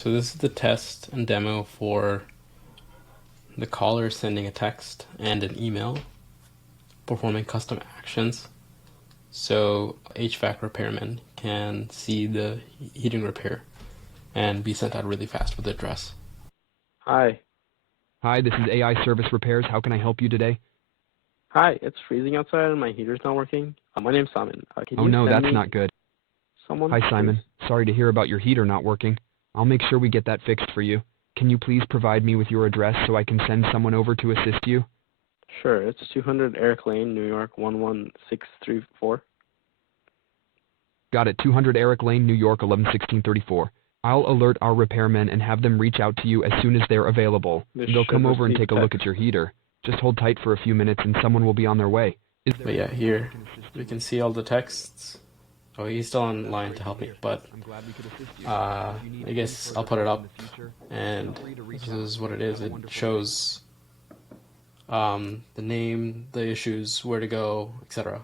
So this is the test and demo for the caller sending a text and an email, performing custom actions. So HVAC repairman can see the heating repair and be sent out really fast with the address. Hi. Hi, this is AI Service Repairs. How can I help you today? Hi, it's freezing outside and my heater's not working. My name's Samin. Can Oh you no, send that's me not good. someone, Hi, please? Simon. Sorry to hear about your heater not working. I'll make sure we get that fixed for you. Can you please provide me with your address so I can send someone over to assist you? Sure, it's 200 Eric Lane, New York 11634. Got it, 200 Eric Lane, New York, 111634. I'll alert our repairmen and have them reach out to you as soon as they're available. This They'll should come over and receive take a look text. at your heater. Just hold tight for a few minutes and someone will be on their way. But yeah, here we can see all the texts. Oh, he's still online to help me, but I guess I'll put it up, and this is what it is. It shows the name, the issues, where to go, etc.